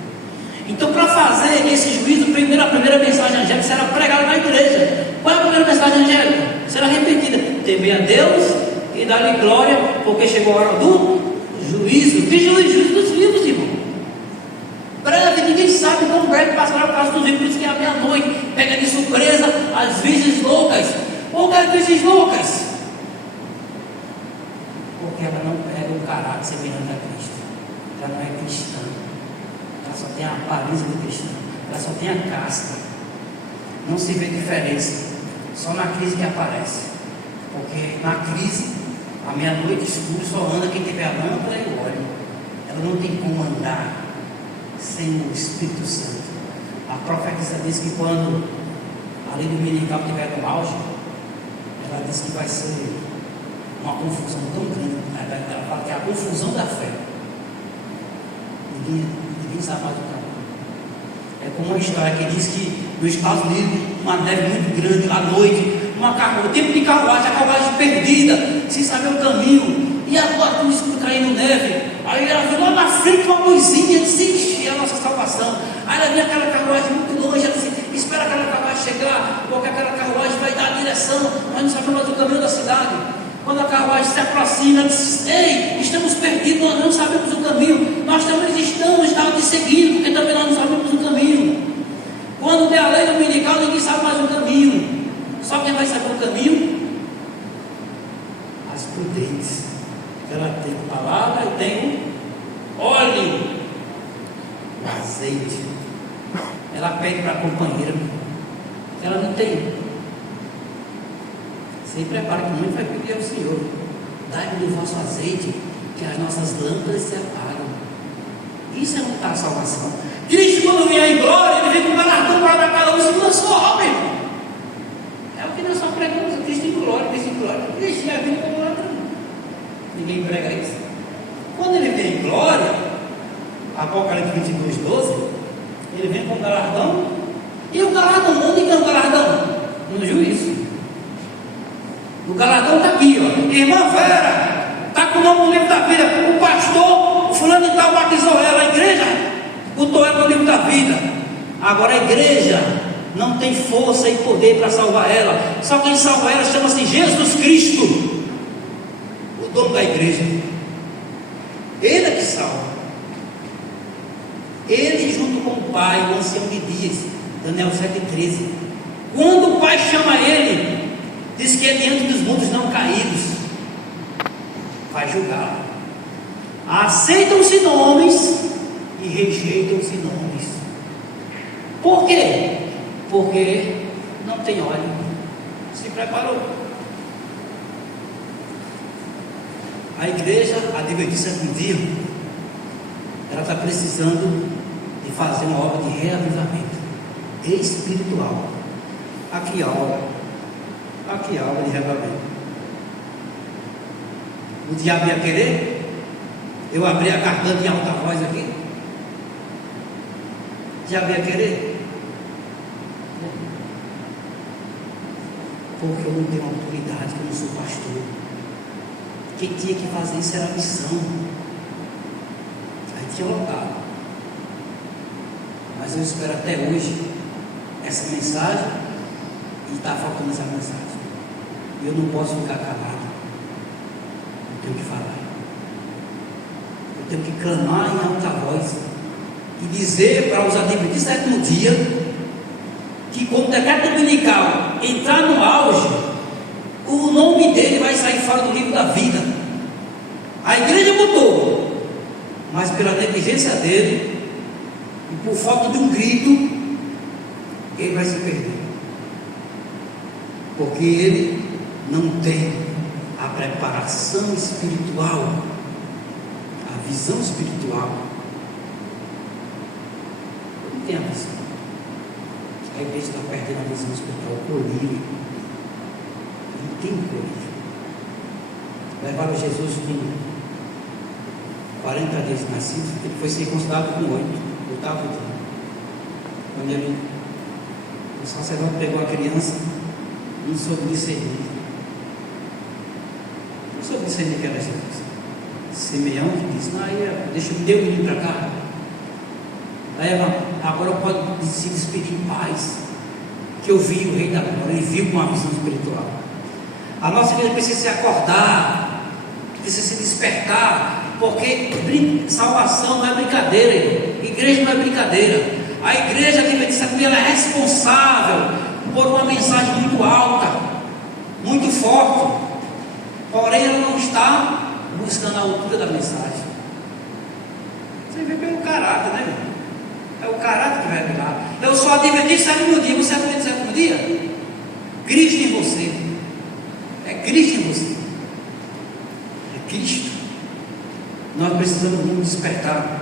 Então, para fazer esse juízo, a primeira mensagem angélica será pregada na igreja. Qual é a primeira mensagem angélica? Será repetida: temer a Deus e dar-lhe glória, porque chegou a hora do juízo. Que juízo dos livros, irmão? Breve, ninguém sabe quão breve passará o caso dos livros. Por isso que é a meia-noite pega de surpresa as virgens loucas. Ou que as virgens loucas? Porque ela não pega um caráter semelhante a Cristo. Ela não é cristã. Ela só tem a aparência de cristã. Ela só tem a casca. Não se vê diferença. Só na crise que aparece. Porque na crise, a meia-noite escura, só anda quem tiver a lâmpada e o óleo. Ela não tem como andar sem o Espírito Santo. A profetisa diz que quando a lei dominical estiver no auge, ela diz que vai ser uma confusão tão grande. Ela fala que é a confusão da fé. Ninguém sabe mais o caminho. É como uma história que diz que nos Estados Unidos, uma neve muito grande à noite, o tempo de carruagem, a carruagem perdida, sem saber o caminho, e agora tudo escuro caindo neve. Aí ela viu lá na frente uma luzinha e disse: ixi, é a nossa salvação. Aí ela viu aquela carruagem muito longe, ela disse: espera aquela carruagem chegar, porque aquela carruagem vai dar a direção, nós não sabemos mais o caminho da cidade. Quando a carruagem se aproxima, ela diz: ei, estamos perdidos, nós não sabemos o caminho, nós também estamos te seguindo, porque também nós não sabemos o caminho. Quando der a lei dominical, ninguém sabe mais o caminho. Só quem vai saber o caminho? As prudentes. Ela tem a palavra e tem o óleo, o azeite. Ela pede para a companheira. Ela não tem. Se prepara que muito vai pedir ao Senhor: dai-me do vosso azeite, que as nossas lâmpadas se apagam. Isso é não dar salvação. Cristo, quando vier em glória, ele vem com o galardão para cada um segundo a sua obra. É o que nós só pregamos: Cristo em glória, Cristo em glória. Cristo já vem com glória também. Ninguém prega isso. Quando ele vem em glória, Apocalipse 22:12, ele vem com o galardão. E o galardão, onde que é o galardão? No juízo. O galardão está aqui, ó. Irmã Vera, está com o nome no livro da vida. O pastor, o fulano de tal, batizou ela. A igreja botou ela no livro da vida. Agora a igreja não tem força e poder para salvar ela. Só quem salva ela chama-se Jesus Cristo, o dono da igreja. Ele é que salva. Ele junto com o pai, o ancião de dias, Daniel 7,13. Quando o pai chama ele, diz que é diante dos mundos não caídos, vai julgar. Aceitam-se nomes e rejeitam-se nomes. Por quê? Porque não tem óleo. Se preparou. A igreja adventista do dia, ela está precisando de fazer uma obra de reavivamento espiritual. Aqui a obra de reavivamento. O diabo ia querer eu abrir a garganta em alta voz aqui? O diabo ia querer? Porque eu não tenho autoridade, que eu não sou pastor. Quem tinha que fazer isso era a missão. Aí tinha lotado. Mas eu espero até hoje essa mensagem, e está faltando essa mensagem. E eu não posso ficar calado. Eu tenho que falar. Eu tenho que clamar em alta voz e dizer para os adventistas do sétimo dia que quando o decreto dominical entrar no auge, o nome dele vai sair fora do livro da vida. A igreja mudou, mas pela negligência dele e por falta de um grito, ele vai se perder, porque ele não tem a preparação espiritual, a visão espiritual. Não tem a visão. A igreja está perdendo a visão espiritual, o colírio. Não tem colírio. Levaram Jesus com 40 dias de nascido, ele foi circuncidado com 8, 8º dia. Quando o sacerdote pegou a criança, não soube discernir. Não soube discernir que era Jesus. Simeão que disse: não, aí, deixa eu ter o menino para cá. Aí agora pode se despedir em paz, que eu vi o Rei da Glória. Ele viu com uma visão espiritual. A nossa igreja precisa se acordar, precisa se despertar, porque salvação não é brincadeira, irmão. Igreja não é brincadeira. A igreja adventista ela é responsável por uma mensagem muito alta, muito forte, porém ela não está buscando a altura da mensagem. Você vê pelo caráter, né, irmão? É o caráter que vai revelar. Eu sou adventista sétimo dia. Você é adventista sétimo dia? Cristo em você. É Cristo em você. É Cristo. Nós precisamos nos despertar.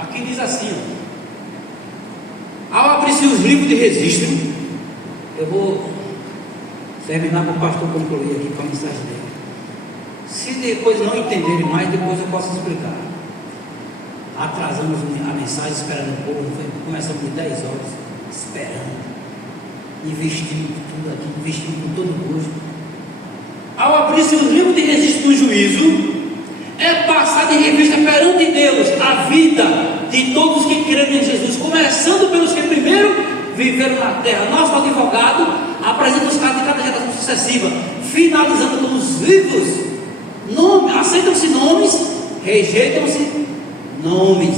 Aqui diz assim, ó: ao abrir-se os livros de registro, eu vou terminar para o pastor concluir aqui com a mensagem dele. Se depois não entenderem mais, depois eu posso explicar. Atrasamos a mensagem, esperando o povo. Começamos de 10 horas, esperando, investindo tudo aqui, investindo com todo gosto. Ao abrir-se os livros de registro do juízo, é passada em revista perante Deus a vida de todos que creram em Jesus, começando pelos que primeiro viveram na terra. Nosso advogado apresenta os casos de cada geração sucessiva, finalizando com os livros. Aceitam-se nomes, rejeitam-se nomes.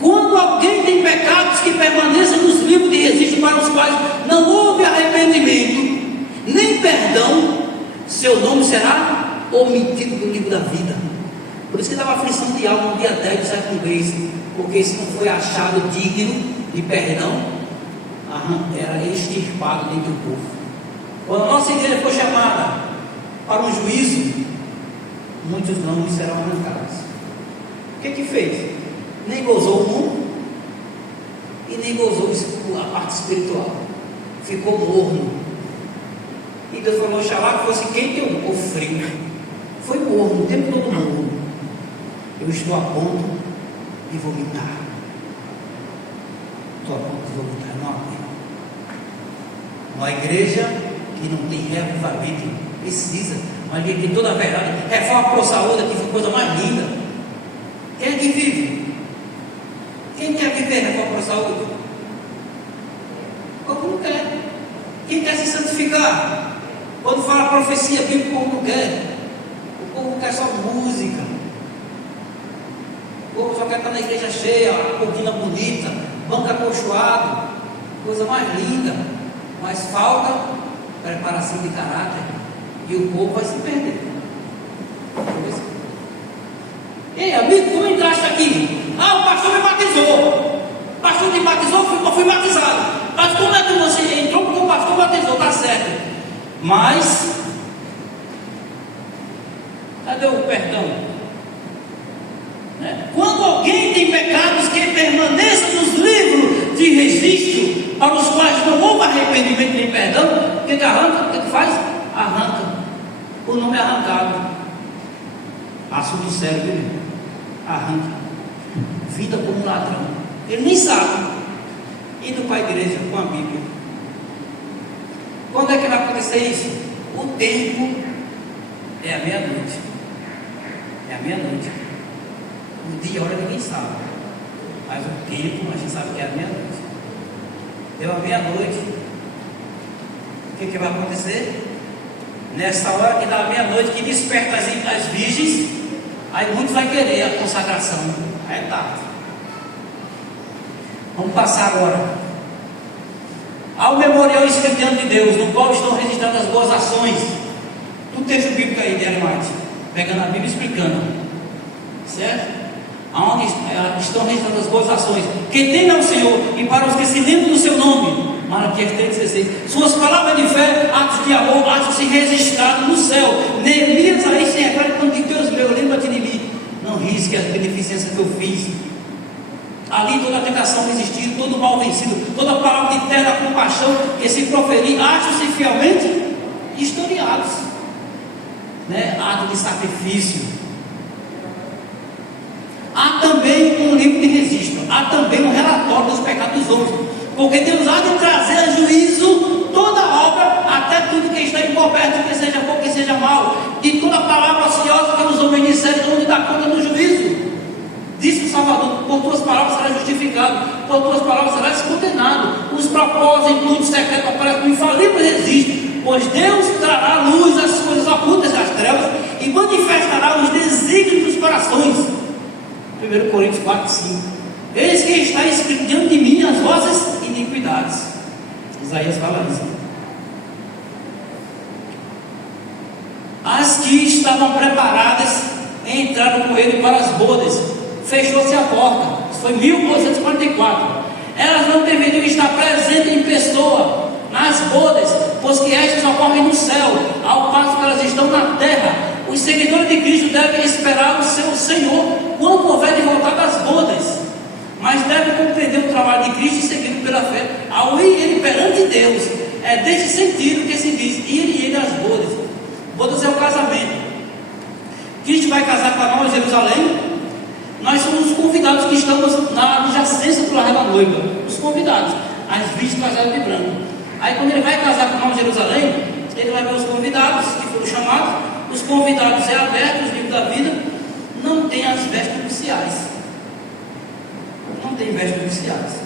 Quando alguém tem pecados que permaneçam nos livros de registro para os quais não houve arrependimento nem perdão, seu nome será omitido do livro da vida. Por isso que dava aflição de alma no dia 10 do sétimo mês, porque se não foi achado digno de perdão, era extirpado dentro do povo. Quando a nossa igreja foi chamada para um juízo, muitos nomes serão arrancados. O que fez? Nem gozou o mundo e nem gozou a parte espiritual. Ficou morno. E Deus falou: Oxalá que fosse quente ou frio. Foi morno, o tempo todo morno. Eu estou a ponto de vomitar. Estou a ponto de vomitar. Não aguento. Uma igreja que não tem reavivamento precisa. Uma igreja que tem toda a verdade. Reforma Pro Saúde, que foi a coisa mais linda. Quem é que vive? Quem quer viver reforma Pro Saúde? O povo não quer. Quem quer se santificar? Quando fala profecia bíblica, o povo não quer. O povo quer só música. O povo só quer estar na igreja cheia, cortina bonita, banco acolchoado, coisa mais linda. Mas falta preparação de caráter. E o povo vai se perder. Ei, amigo, como entraste aqui? O pastor me batizou. O pastor me batizou, eu fui batizado. Mas como é que você entrou? Porque o pastor batizou, está certo. Mas não houve arrependimento nem perdão, o que que arranca? O que que faz? Arranca. O nome é arrancado. Assunto sério, viu? Arranca. Vida como ladrão. Ele nem sabe. Indo para a igreja com a Bíblia. Quando é que vai acontecer isso? O tempo é a meia-noite. É a meia-noite. O dia e a hora ninguém sabe. Mas o tempo a gente sabe que é a meia-noite. Deu a meia-noite. O que vai acontecer? Nessa hora que dá a meia-noite, que desperta as virgens, aí muitos vai querer a consagração. Aí é tarde. Vamos passar agora ao memorial escrito diante de Deus, no qual estão registradas as boas ações. Do texto bíblico aí de Ellen White, pegando a Bíblia e explicando, certo? Aonde estão registradas as boas ações. Quem teme ao Senhor e para os que se lembram do seu nome. Malaquias 3,16. Suas palavras de fé, atos de amor, atos de registrados no céu. Neemias aí se refere quando diz: Deus meu, lembra-te de mim. Não risque as beneficências que eu fiz. Ali toda a tentação resistiu, todo o mal vencido, toda a palavra de terra, compaixão que se proferir, acham-se fielmente historiados, né? Ato de sacrifício. Há também um livro de registro, há também um relatório dos pecados dos homens, porque Deus há de trazer a juízo toda obra, até tudo que está encoberto, que seja bom, que seja mal, de toda palavra ociosa que os homens disserem, onde dá conta do juízo. Disse o Salvador: por tuas palavras serás justificado, por tuas palavras serás condenado. Os propósitos em tudo secreto aparecem no infalível registro, pois Deus trará à luz as coisas ocultas das trevas e manifestará os desígnios dos corações. 1 Coríntios 4,5. Eis que está escrito diante de mim as vossas iniquidades. Isaías fala isso. As que estavam preparadas entraram com ele para as bodas. Fechou-se a porta. Isso foi 1244. Elas não deveriam estar presentes em pessoa nas bodas, pois que estas ocorrem no céu, ao passo que elas estão na terra. Os seguidores de Cristo devem esperar o seu Senhor quando houver de voltar das bodas, mas devem compreender o trabalho de Cristo e segui-lo pela fé. Ao ir ele perante Deus, é deste sentido que se diz: ir ele às bodas. Bodas é o casamento. Cristo vai casar com a Nova Jerusalém. Nós somos os convidados que estamos na adjacência do lar da noiva. Os convidados, as virgens casadas de branco. Aí quando ele vai casar com a Nova Jerusalém, ele vai ver os convidados que foram chamados. Os convidados é aberto, os livros da vida. Não tem as vestes nupciais. Não tem vestes nupciais.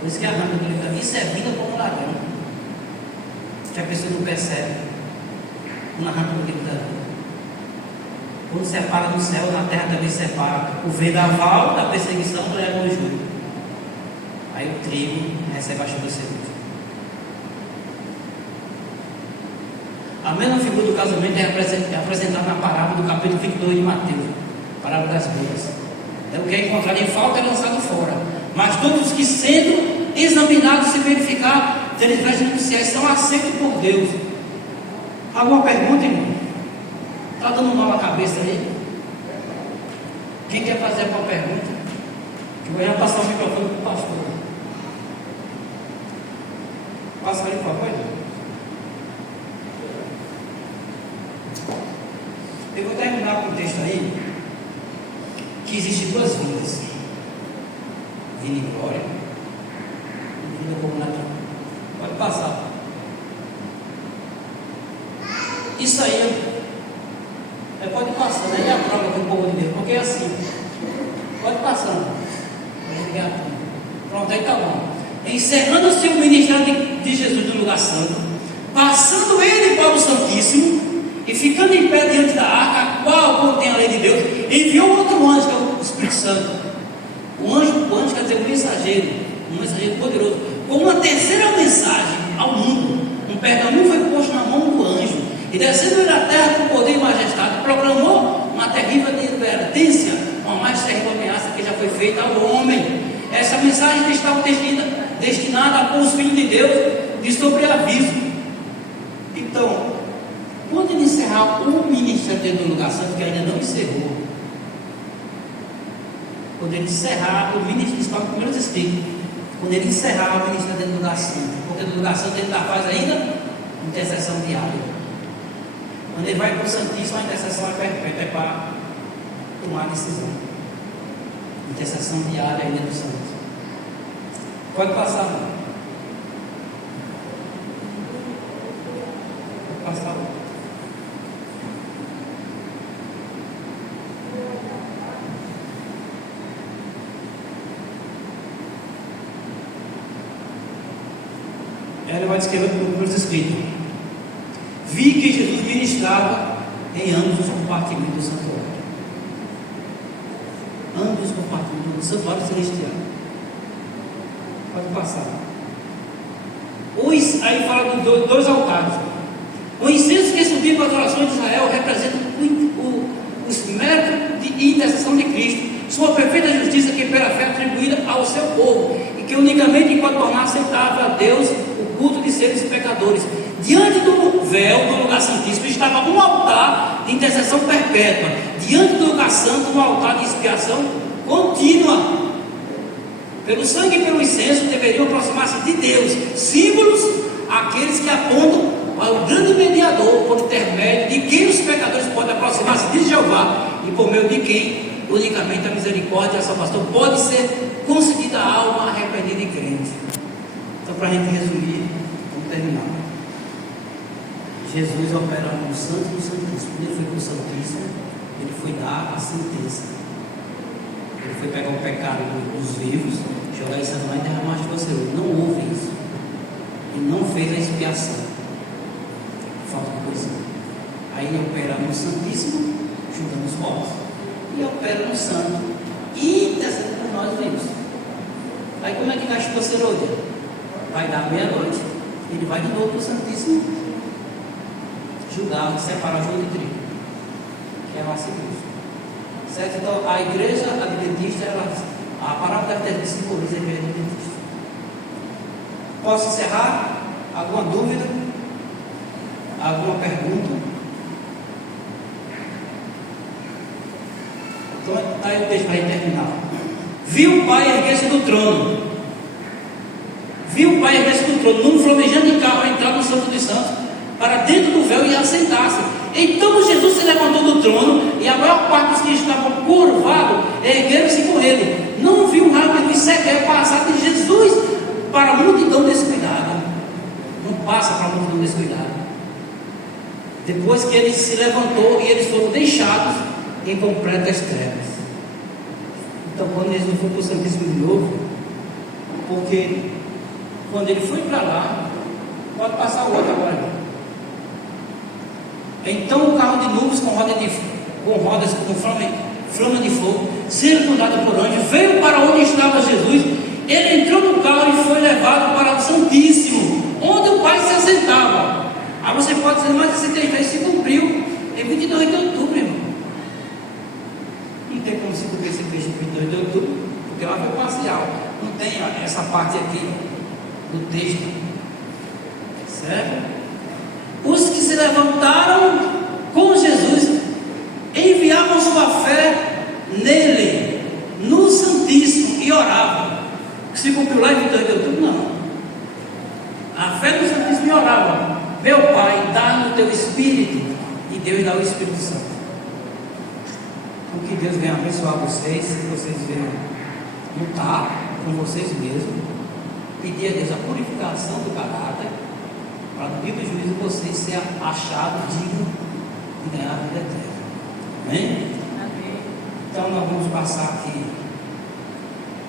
Por isso que arranca do livro da vida. Isso é vida como ladrão, que a pessoa não percebe. Não arranca do livro da vida. Quando separa do céu, na terra também separa. O vendaval da perseguição leva o jugo. Aí o trigo recebe a chuva do Senhor. A mesma figura do casamento é apresentada na parábola do capítulo 22 de Mateus, parábola das bodas. O que é encontrado em falta é lançado fora. Mas todos os que, sendo examinados e verificados, terem vestes nupciais, são aceitos por Deus. Alguma pergunta, irmão? Está dando mal a cabeça aí? Quem quer fazer alguma pergunta? Eu vou já passar o microfone para o pastor. Passa aí, por favor. Eu vou terminar com o texto aí, que existem duas vidas: vida em glória e vida como natural. Pode passar. Isso aí pode passar, aí é a prova que o povo de Deus, porque é assim. Pode passar. Pronto, aí tá bom. Encerrando-se o ministério de Jesus no lugar santo, passando ele para o Santíssimo e ficando em pé diante da arca, a qual contém a lei de Deus, enviou outro anjo, que é o Espírito Santo. O anjo quer dizer um mensageiro poderoso, com uma terceira mensagem ao mundo. Um pergaminho foi posto na mão do anjo, e descendo ele à terra com poder e majestade, proclamou uma terrível advertência, uma mais terrível ameaça que já foi feita ao homem. Essa mensagem estava destinada a pôr os filhos de Deus de sobreaviso. Então, quando ele encerrar o ministério dentro do lugar santo, que ainda não encerrou, quando ele encerrar o ministério, isso está no primeiro escrito, quando ele encerrar o ministério dentro do lugar santo, lugar santo, ele ainda faz ainda intercessão diária. Quando ele vai para o Santíssimo, a intercessão é perpétua, é para tomar a decisão. Intercessão diária ainda do Santo. Pode passar, não. Pode passar. Ela vai descrever por escrito. Vi que Jesus ministrava em ambos os compartimentos do santuário. Ambos os compartimentos do santuário celestial. Pode passar. Aí fala dos dois altares. O incenso que subia para as orações de Israel representa os méritos de intercessão de Cristo, sua perfeita justiça que pela fé atribuída ao seu povo, e que unicamente pode tornar aceitável a Deus o culto de seres pecadores. Diante do véu do lugar santíssimo estava um altar de intercessão perpétua. Diante do lugar santo, um altar de expiação contínua. Pelo sangue e pelo incenso deveriam aproximar-se de Deus, símbolos aqueles que apontam ao grande mediador, por intermédio de quem os pecadores podem aproximar-se de Jeová, e por meio de quem unicamente a misericórdia e a salvação pode ser concedida à alma arrependida e crente. Então, para a gente resumir, vamos terminar. Jesus opera no Santo e no Santíssimo. Quando ele foi para o Santíssimo, ele foi dar a sentença. Ele foi pegar o pecado dos vivos, jogar isso lá e derramar de você. Não houve isso. Ele não fez a expiação. Falta de coisa. Aí ele opera no Santíssimo, juntando os mortos. E opera no Santo, intercedendo por nós vivos. Aí como é que gastou a cerodia? Vai dar meia-noite, ele vai de novo para o Santíssimo, julgar, separar joio de trigo, que é a nossa igreja. Certo? Então a igreja adventista, a palavra deve ter simboliza a igreja adventista. Posso encerrar? Alguma dúvida? Alguma pergunta? Então está aí o texto para terminar. Viu o Pai erguer-se do trono. Viu o Pai erguer-se do trono, num flamejante carro, a entrar no Santo dos Santos, para dentro do véu e assentar-se. Então Jesus se levantou do trono, e a maior parte dos que estavam curvados ergueram-se com ele. Não viu um raio de luz sequer passar de Jesus para a multidão descuidada. Não passa para a multidão descuidada. Depois que ele se levantou, e eles foram deixados em completas trevas. Então, quando eles não foram para o Santíssimo de novo, porque quando ele foi para lá, pode passar o outro agora. Então o carro de nuvens com rodas com flama de fogo, sendo conduzido por anjo, veio para onde estava Jesus. Ele entrou no carro e foi levado para o Santíssimo, onde o Pai se assentava. Aí você pode dizer, mas esse texto aí se cumpriu em 22 de outubro, irmão. Não tem como se cumprir esse texto em 22 de outubro, porque lá foi parcial. Não tem essa parte aqui do texto, certo? Os que se levantaram com Jesus enviavam sua fé nele, no Santíssimo, e oravam. Se cumpriu lá em 22 de outubro? Não. A fé no Santíssimo e orava: meu Pai, dá-me o teu Espírito. E Deus dá o Espírito Santo. O que Deus venha abençoar vocês, se vocês venham lutar com vocês mesmos, pedir a Deus a purificação do caráter, para no dia do juízo vocês serem achados dignos de ganhar a vida eterna. Amém? Amém. Então nós vamos passar aqui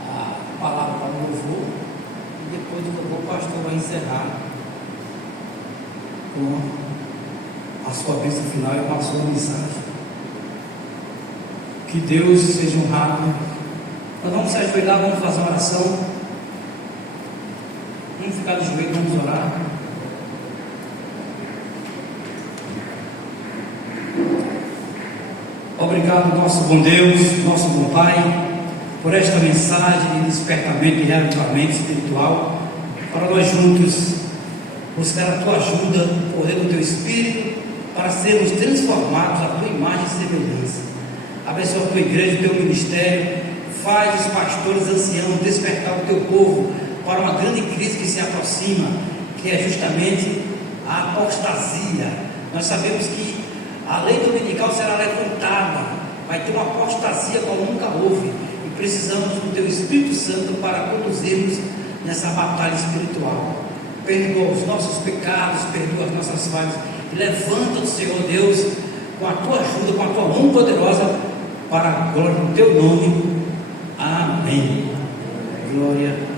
a palavra para o louvor, e depois do louvor o pastor vai encerrar com a sua bênção final e com a sua mensagem. Que Deus seja honrado. Nós vamos se ajoelhar, vamos fazer uma oração. Vamos ficar de joelho, vamos orar. Obrigado, nosso bom Deus, nosso bom Pai, por esta mensagem de despertamento e reavivamento espiritual, para nós juntos buscar a Tua ajuda, o poder do Teu Espírito, para sermos transformados à Tua imagem e semelhança. Abençoa a Tua igreja, o Teu ministério, faz os pastores anciãos despertar o Teu povo para uma grande crise que se aproxima, que é justamente a apostasia. Nós sabemos que a lei dominical será levantada, vai ter uma apostasia como nunca houve, e precisamos do Teu Espírito Santo para conduzirmos nessa batalha espiritual. Perdoa os nossos pecados, perdoa as nossas falhas, e levanta o Senhor Deus com a Tua ajuda, com a Tua mão poderosa, para a glória do Teu nome. Amém. Glória a Deus.